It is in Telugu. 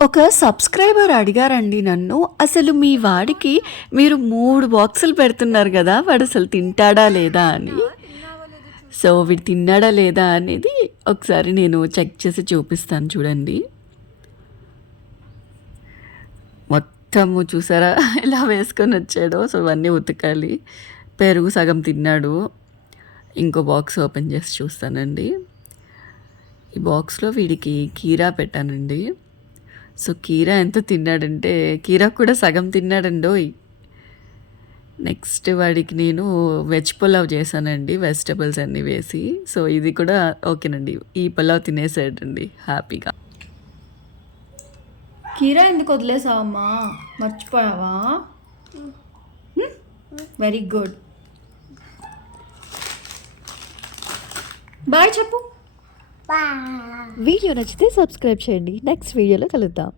ఒక సబ్స్క్రైబర్ అడిగారండి నన్ను అసలు మీ వాడికి మీరు మూడు బాక్సులు పెడుతున్నారు కదా వాడు అసలు తింటాడా లేదా అని? సో వీడు తిన్నాడా లేదా అనేది ఒకసారి నేను చెక్ చేసి చూపిస్తాను చూడండి. మొత్తము చూసారా? ఇలా వేసుకొని వచ్చాడో? సో ఇవన్నీ ఉతకాలి. పెరుగు సగం తిన్నాడు. ఇంకో బాక్స్ ఓపెన్ చేసి చూస్తానండి. ఈ బాక్స్లో వీడికి కీరా పెట్టానండి. సో కీరా ఎంత తిన్నాడంటే కీరా కూడా సగం తిన్నాడండోయ్ నెక్స్ట్ వాడికి నేను వెజ్ పులావ్ చేశానండి వెజిటబుల్స్ అన్నీ వేసి. సో ఇది కూడా ఓకేనండి ఈ పులావ్ తినేసాడండి హ్యాపీగా. కీరా ఎందుకు వదిలేసావమ్మా? మర్చిపోయావా? వెరీ గుడ్ బాయ్ చెప్పు. వీడియో నచ్చితే సబ్స్క్రైబ్ చేయండి. నెక్స్ట్ వీడియోలో కలుద్దాం.